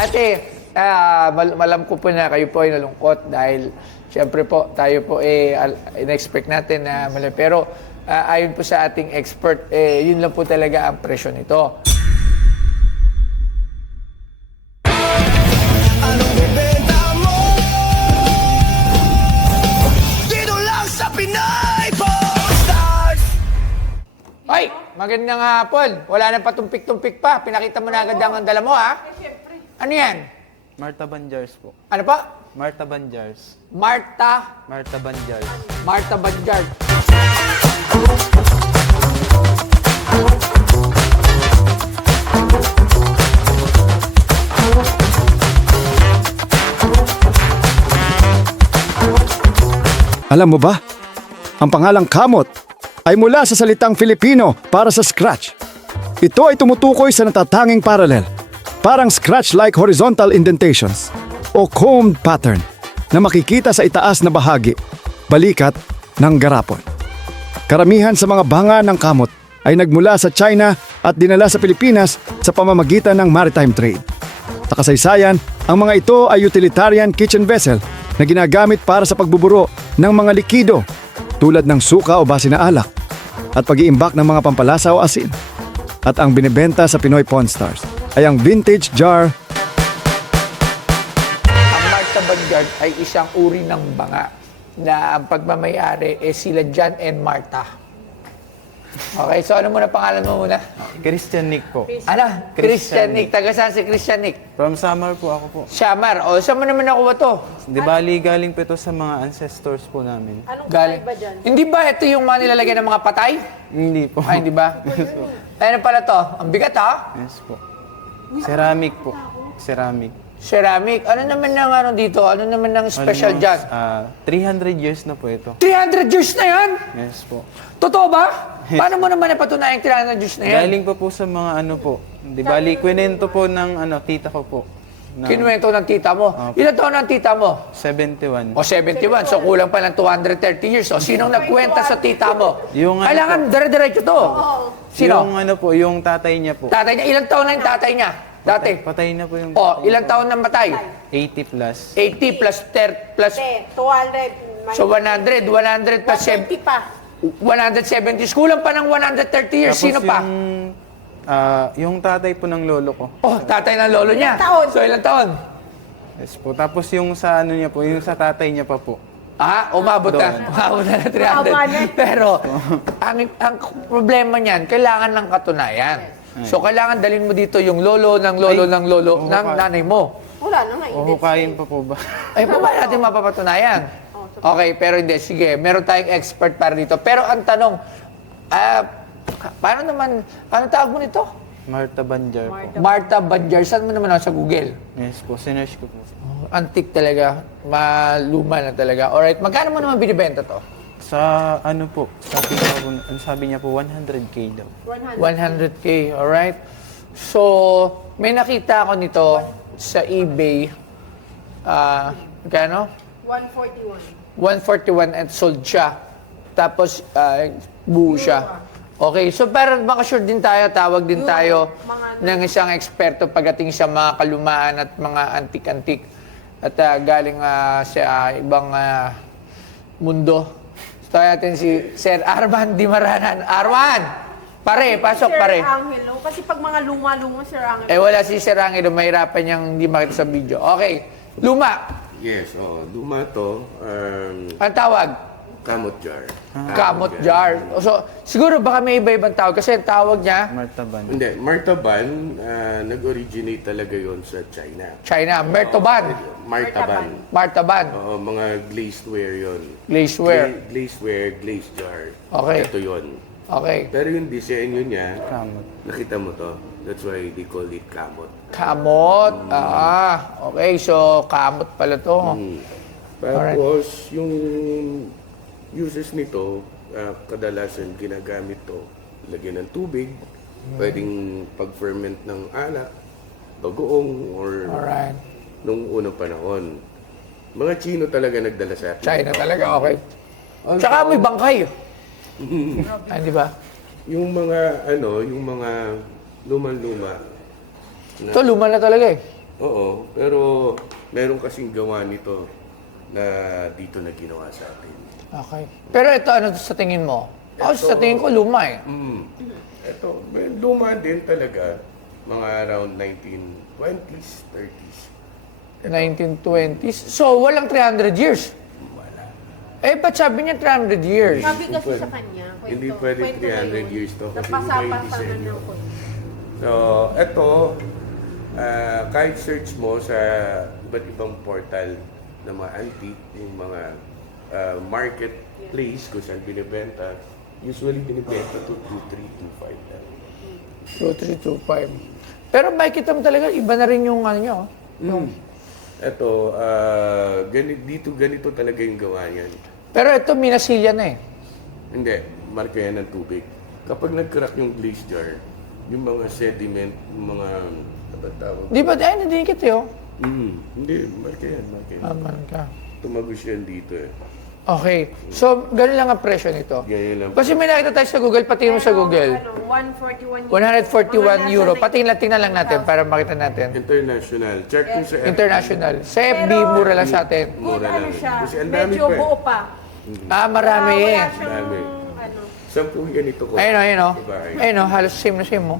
Ate, malam ko po na kayo po ay nalungkot dahil siyempre po tayo po in-expect natin na mali. Pero ayon po sa ating expert, yun lang po talaga ang presyo nito. Anong bibenta mo? Dito lang sa Pinay Pawn Stars! Ay, magandang hapon. Wala nang patumpik-tumpik pa. Pinakita mo na agad ang dala mo, ha? Ano yan? Marta Banjars po. Ano pa? Marta Banjars. Marta Banjars. Banjard. Alam mo ba? Ang pangalang kamot ay mula sa salitang Filipino para sa scratch. Ito ay tumutukoy sa natatanging parallel, parang scratch-like horizontal indentations o combed pattern na makikita sa itaas na bahagi, balikat ng garapon. Karamihan sa mga banga ng kamot ay nagmula sa China at dinala sa Pilipinas sa pamamagitan ng maritime trade. Sa kasaysayan, ang mga ito ay utilitarian kitchen vessel na ginagamit para sa pagbuburo ng mga likido tulad ng suka o base na alak at pag-iimbak ng mga pampalasa o asin. At ang binibenta sa Pinoy Pawn Stars ay ang vintage jar. Ang Marta Banjard ay isang uri ng banga na ang pagmamayari sila John and Marta. Okay, so ano muna pangalan mo muna? Christian Nick po. Ano? Christian Christian Nick. Taga saan si Christian Nick? From Samar po ako po. Shamar. O, saan mo naman nakuha to? Di bali galing po ito sa mga ancestors po namin. Anong Galing. kakaiba dyan? Hindi ba ito yung mga nilalagay ng mga patay? Hindi po. Ay, hindi ba? Ano pala to? Ang bigat, ha? Yes po. Ceramic po. Ceramic. Ceramic. Ano naman ng ano dito? Ano naman ng special Almost, dyan? 300 years na po ito. 300 years na yan? Yes po. Totoo ba? Paano mo naman napatunayan 300 years na yan? Galing pa po sa mga ano po. Di bali, kwento po ng tita ko po. Na Kinuwento ng tita mo. Ilan taon ang tita mo? 71. O 71. So kulang pa ng 230 years. O sinong nagkwenta sa tita mo? Yung ano Kailangan dire-diretso to. Sino? Yung ano po, yung tatay niya po. Tatay niya. Ilang taon na yung tatay niya? Dati. Patay na po yung O, ilang taon na matay? 80 plus. 80 plus 30 plus... Hindi, 200. So 100. 100 plus 150 pa. 170. Kulang pa ng 130 years. Tapos Sino pa? Yung tatay po ng lolo ko. Oh, tatay ng lolo niya. Ilang taon? So ilang taon? Yes po. Tapos yung sa ano niya po, yung sa tatay niya pa po. Umabot na. Doon. Umabot na ng Umabot na. 300. Pero, ang problema niyan, kailangan ng katunayan. So, kailangan dalhin mo dito yung lolo ng lolo ng lolo ng nanay mo. Wala na nga. Huhukayin pa po ba? Ay, paano natin mapapatunayan? Okay, pero hindi. Sige, meron tayong expert para dito. Pero ang tanong, paano naman, ano tawag mo nito? Marta Banjar po. Marta Banjar. Saan mo naman sa Google? Yes po, sinerge ko po. Antique talaga. Maluma na talaga. Alright, magkano mo naman binibenta to? Sa ano po, sabi niya po 100K daw. 100K, alright? So, may nakita ako nito sa eBay. Magkano? 141. 141 and sold siya. Tapos, buo siya. Okay, so para makasure din tayo, tawag din tayo ng isang eksperto pagdating sa mga kalumaan at mga antik-antik. At galing sa ibang mundo. So, natin si Sir Arman Dimaranan. Arman! Pare, pasok pare. Sir Angelo. Kasi pag mga luma-luma, Sir Angelo. Wala si Sir Angelo, mahirapan niyang hindi makita sa video. Okay, luma. Yes, luma to. Ang tawag? Kamot jar. Kamot jar. So, siguro baka may iba-ibang tawag kasi ang tawag niya, Marta Ban. Hindi, Martaban, nag-originate talaga yon sa China. China, Mertoban. Martaban. Martaban. Oo, mga glazedware yon. Glazeware. Glazeware, glazed jar. Okay. Ito yon. Okay. Pero yung disenyo niya, Kamot. nakita mo to. That's why they call it kamot. Kamot. Okay. So, kamot pala to. Tapos, yung uses nito, kadalasan ginagamit to, lagyan ng tubig, pwedeng pag-ferment ng alak, bagoong, or Alright. nung unang panahon. Mga Chino talaga nagdala sa atin. China talaga, okay. Tsaka may bangkay. Di ba? Yung mga, yung mga luma-luma. Ito, luma na talaga eh. Oo, pero meron kasing gawa nito na dito na ginawa sa atin. Okay. Pero ito, ano sa tingin mo? Ako sa tingin ko, luma eh. Ito, may luma din talaga. Mga around 1920s, 30s. 1920s. So, walang 300 years. Wala. Eh, ba't sabi niya 300 years? Sabi kasi sa kanya, kwento, Hindi pwede kwento na 300 yun. years to kasi Napasa-pasa iba yung na disenyo. ng kwento. So, ito, kahit search mo sa iba't ibang portal ng mga antique, yung mga marketplace kung saan binibenta, usually binibenta to 2,325 lang. 2325. Pero makikita mo talaga, iba na rin yung ano nyo. Ito, ganito talaga yung gawa niyan. Pero ito, minasilya na eh. Hindi, marka yan ng tubig. Kapag nag-crack yung glaze jar, yung mga sediment, yung mga, ano tawag? Di ba? Ay, nadinikit yun. Hindi, marka yan. Aman ka. Tumagos yan dito eh. Okay. So, ganun lang ang presyo nito. Ganyan lang. Kasi may nakita tayo sa Google, pati mo sa Google. Ano, 141 141 Mga euro. nasa Tingnan lang natin para makita natin. International. Check kung sa FB. International. Sa FB, mura lang sa atin. Good, Mura ano lang. siya, Kasi ang dami medyo pa eh. buo pa. Ah, marami Wala eh. siyang, Dami. ano, 10 ganito ko. Ayun o. Diba? Ayun o, halos same na same mo.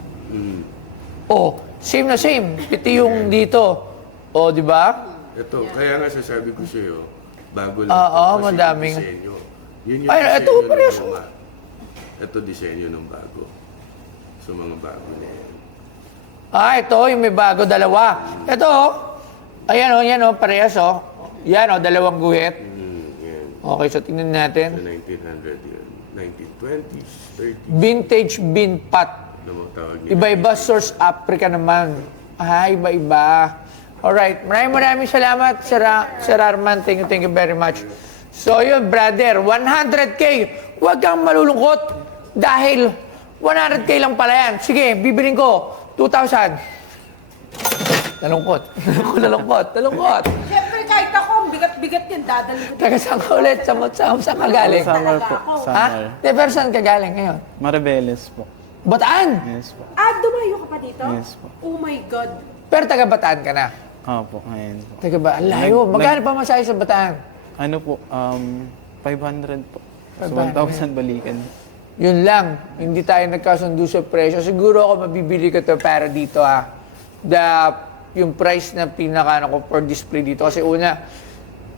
Oh, same na same. Piti yung dito. Oh, di ba? Ito, kaya nga sasabi ko sa'yo, bago lang. Oo, Kasi madaming. yung disenyo. Yun yung Ay, disenyo ito, ng parehas. luma. Ito disenyo ng bago. So, mga bago na yan. Ah, ito, yung may bago, dalawa. Ito, oh. Ayan o, yan o, parehas o. Yan o, dalawang guhit. Yan. Okay, so tingnan Sa natin. 1900 yun. 1920s, 30s. Vintage bin pot. Ano mo tawag nila? Iba-iba source Africa naman. Ah, iba-iba. Alright, maraming salamat, Sir Arman. Thank you very much. So yun, brother, 100K. Huwag kang malulungkot dahil 100K lang pala yan. Sige, bibiling ko 2,000. Nalungkot. Nalungkot. Siyempre, kahit ako, ang bigat-bigat yan, dadali ko. Taga saan ka ulit? Saan ka galing? Summer po. Ha? Summer. De, pero saan ka galing ngayon? Maribeles po. Bataan! Yes po. Ah, dumayo ka pa dito? Yes po. Oh my God. Pero taga Bataan ka na. Opo, ngayon po. Taga ba? Ang layo. Magkano pa masahe sa Bataan? Ano po, 500 po. So, 500. 1,000 balikan. Yun lang. Hindi tayo nagkasundo sa presyo. Siguro ako mabibili ko to para dito ha. Yung price na pinaka ko for display dito. Kasi una,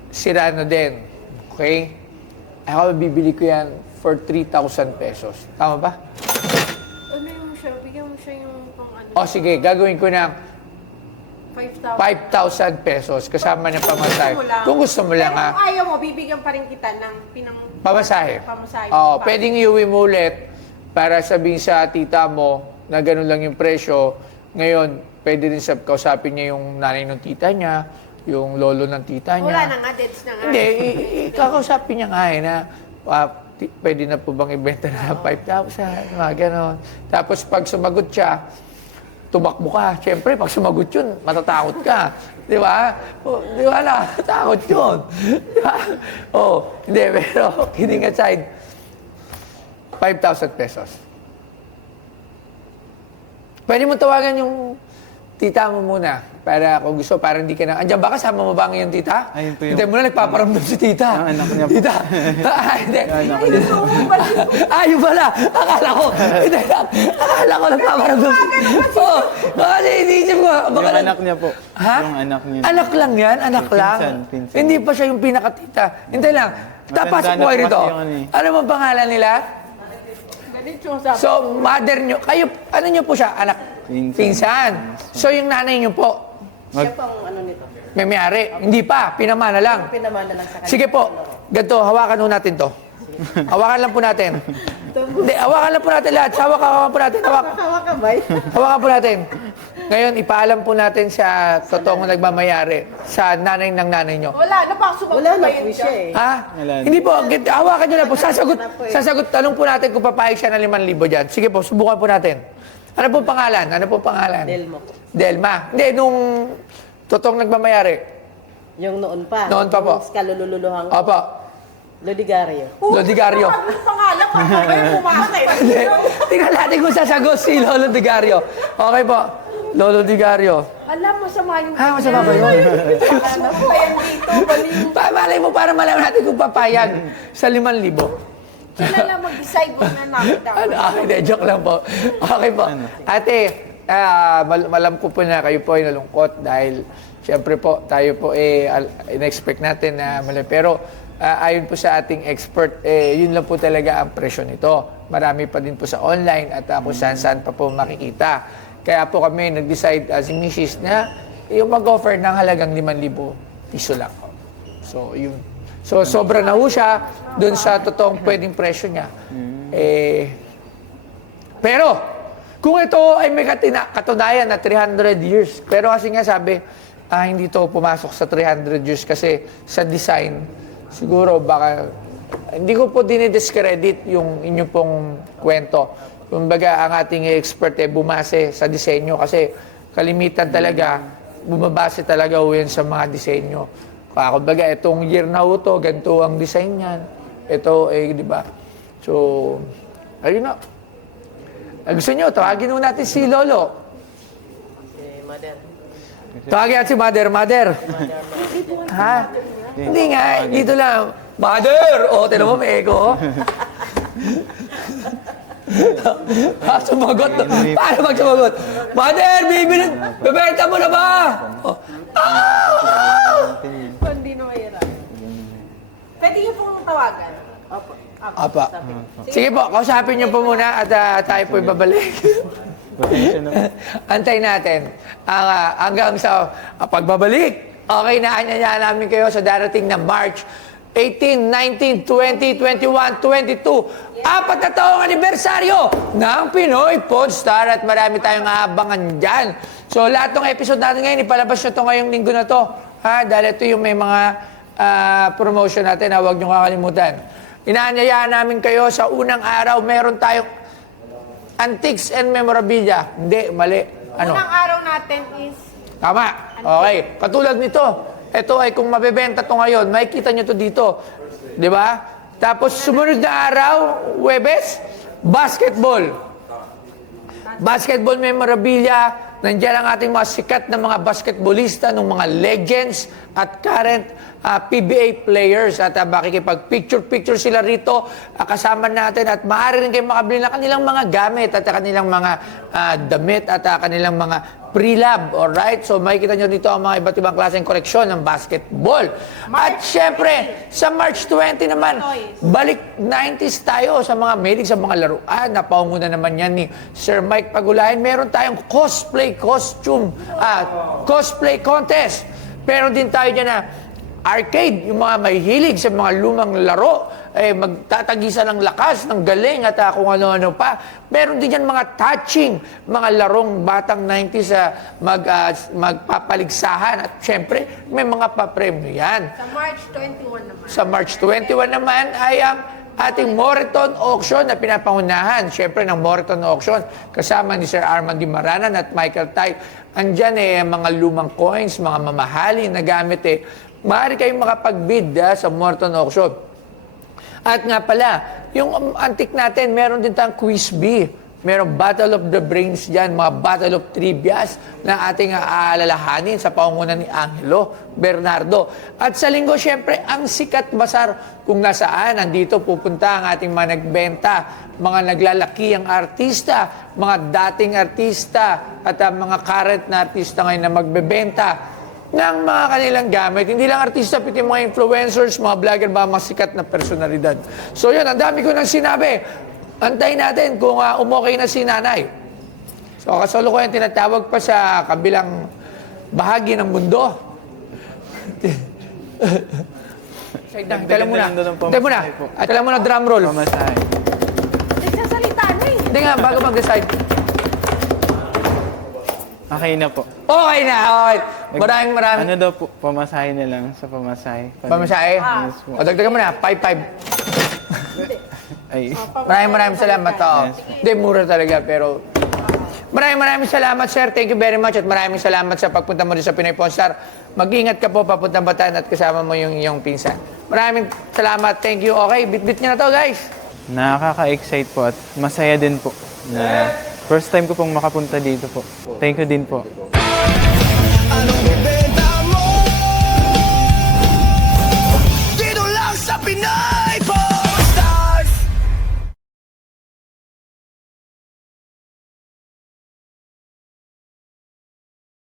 sira na din. Okay? Ako mabibili ko yan for 3,000 pesos. Tama ba? Ano yung siya? Bigyan mo siya yung pang ano? O sige, gagawin ko ng 5,000 5,000. pesos kasama ng pamasahe. Gusto mo lang. Kung gusto mo lang Pero ha. kung ayaw mo, bibigyan pa rin kita ng Pamasahe. Pamasahe. Oo, pwedeng iuwi mo ulit para sabihin sa tita mo na ganun lang yung presyo. Ngayon, pwede rin kausapin niya yung nanay ng tita niya, yung lolo ng tita niya. Wala na nga, deads na nga. Hindi, kakausapin niya nga eh na pwede na po bang ibenta na 5,000, mga ganon. Tapos pag sumagot siya, tumakbo ka. Siyempre, pag sumagot yun, matatakot ka. Di ba? Di ba na? Takot yun. Di ba? Hindi, pero kidding aside, 5,000 pesos. Pwede mo tawagan yung tita mo muna para kung gusto, para hindi ka na... Andiyan ba? Kasama mo ba ngayon, tita? Ayun po yung- Hintay mo na, nagpaparamdam si tita. Yung anak niya po. Tita. Hindi. Yung anak niya. Ayun pala. Akala ko. Hindi lang. Akala ko nagpaparamdam si tita. Kasi iniisip ko. Yung anak niya po. Ha? Yung anak niya. Anak lang yan? Anak lang? Pinsan. Hindi pa siya yung pinakatita. Hintay lang. Tapos Matanda po na kayo po rito. kasi yung ano eh. Ano bang pangalan nila? Ganito yung sabi. So, mother nyo, kayo, ano nyo po siya? Anak? Pinsan. Pinsan. So, yung nanay nyo po, Siya pang ano nito. may-ari. Hindi pa, pinamana lang. Pinamana lang sa kanya. Sige po, ganito, hawakan po natin to. Hawakan lang po natin. Hindi, hawakan lang po natin lahat. Hawakan po natin. Kawa kamay. Hawakan po natin. Ngayon, ipaalam po natin sa totoong nagmamayari, sa nanay ng nanay nyo. Wala na pa, sumagot Wala na pa po yun siya eh. Ha? Wala na. Hindi po, hawakan nyo na po. Sasagot, Wala na po eh. sasagot, tanong po natin kung papayag siya ng 5,000 dyan. Sige po, subukan po natin. Ano po pangalan? Ano po pangalan? Delmo po. Delma. Hindi, nung totoong nagmamayari. Yung noon pa. Noon pa po. Yung kalululuhan ko. Opo. Lodigario. Lodigario. Ang pangalan, paano kayo pumasok? Hindi. Tingnan natin kung sasagot si Lolo Digario. Okay po. Lolo Digario. Alam, masama yung Ha, masama ba yun? Ano pa yan dito? Baliw. Malay mo para malaman natin kung papayag sa 5,000. Sila lang mag-decide kung na nakita. Ano? Hindi, joke lang po. Okay po. Ate, malam ko po na kayo po ay nalungkot dahil siyempre po, tayo po in-expect natin na mali. Pero ayon po sa ating expert, yun lang po talaga ang presyo nito. Marami pa din po sa online at kung saan-saan pa po makikita. Kaya po kami nag-decide si Mrs. na yung mag-offer ng halagang 5,000 piso lang. So, yun. So, sobra na ho siya dun sa totoong pwedeng presyo niya. Pero, kung ito ay may katunayan na 300 years, pero kasi nga sabi, hindi to pumasok sa 300 years kasi sa design, siguro baka, hindi ko po dinidiscredit yung inyo pong kwento. Kumbaga, ang ating expert bumase sa disenyo kasi kalimitan talaga, bumabase talaga ho yan sa mga disenyo. Kumbaga, itong year na ho to, ganito ang design niyan. Ito, di ba? So, ayun na. Gusto nyo, tawagin ho natin si Lolo. Si Mother. Tawagin natin si Mother. Mother. Ha? Hindi nga, dito lang. Mother! O, tinan mo, may echo. Sumagot. Paano sumagot? Mother, bibenta mo na ba? Hindi na mahirap. Pwede niyo pong tawagan. Opo. Apa. Sige po, kausapin niyo po muna at tayo po ibabalik. Antay natin hanggang sa pagbabalik. Okay, naanyaya namin kayo sa darating na March 18, 19, 20, 21, 22. 4 na taong anibersaryo ng Pinoy Podstar at marami tayong aabangan dyan. So lahat ng episode natin ngayon, ipalabas nyo ito ngayong linggo na to. Ha? Dahil ito yung may mga promotion natin na huwag nyo kakalimutan. Inaanyayaan namin kayo sa unang araw, meron tayong antiques and memorabilia. Hindi, mali. Ano? Unang araw natin is Tama. Okay. Katulad nito, ito ay kung mabebenta to ngayon, makikita nyo to dito. Di ba? Tapos sumunod na araw, Huwebes, basketball. Basketball memorabilia, nandiyan ang ating mga sikat na mga basketballista, ng mga legends at current PBA players. At makikipag-picture-picture sila rito, kasama natin at maaari rin kayo makabili na kanilang mga gamit at kanilang mga damit at kanilang mga pre-lab, alright? So makikita nyo dito ang mga iba't ibang klaseng koleksyon ng basketball. At syempre, sa March 20 naman, balik 90s tayo sa mga mahilig sa mga laruan. Napaunguna naman yan ni Sir Mike Pagulayan. Meron tayong cosplay contest. Pero din tayo dyan na arcade, yung mga mahilig sa mga lumang laro, magtatagisan ng lakas, ng galing at kung ano-ano pa. Meron din yan mga touching, mga larong batang 90s magpapaligsahan. At syempre, may mga papremyo yan. sa March 21 naman. Sa March 21 naman ay ang ating Moreton Auction na pinapangunahan. Syempre ng Moreton Auction, kasama ni Sir Armand Dimaranan at Michael Tai. Andyan mga lumang coins, mga mamahalin na gamit maaari kayong makapag-bid sa Moreton Auction. At nga pala, yung antik natin, meron din tayong quiz bee. Meron Battle of the Brains dyan, mga Battle of Trivias na ating aalalahanin sa paungunan ni Angelo Bernardo. At sa linggo, syempre, ang Sikat Bazaar kung nasaan. Nandito pupunta ang ating mga nagbenta, mga naglalaki ang artista, mga dating artista, at mga current na artista ngayon na magbebenta ng mga kanilang gamit. Hindi lang artista, pati mga influencers, mga vlogger, mga sikat na personalidad. So yun, ang dami ko nang sinabi. Antayin natin kung umokay na si nanay. So kasalukuyan tinatawag pa sa kabilang bahagi ng mundo. Tala muna. Tala muna drum roll. Pamasahe. Nagsasalita na eh. Hindi nga, bago mag-decide. Okay na po. Okay na, okay. Maraming. Ano daw po, pamasahe na lang sa pamasahe. Pamasahe? Yes po. O, dagdagan mo na, 5-5. Ay, Maraming salamat. Hindi, mura talaga, pero maraming salamat, sir. Thank you very much at maraming salamat sa pagpunta mo rin sa Pinoy Podstar. Mag-ingat ka po papuntang Bataan at kasama mo yung iyong pinsan. Maraming salamat. Thank you. Okay, bit-bit nyo na to, guys. nakaka-excite po at masaya din po na first time ko pong makapunta dito po. Thank you din po.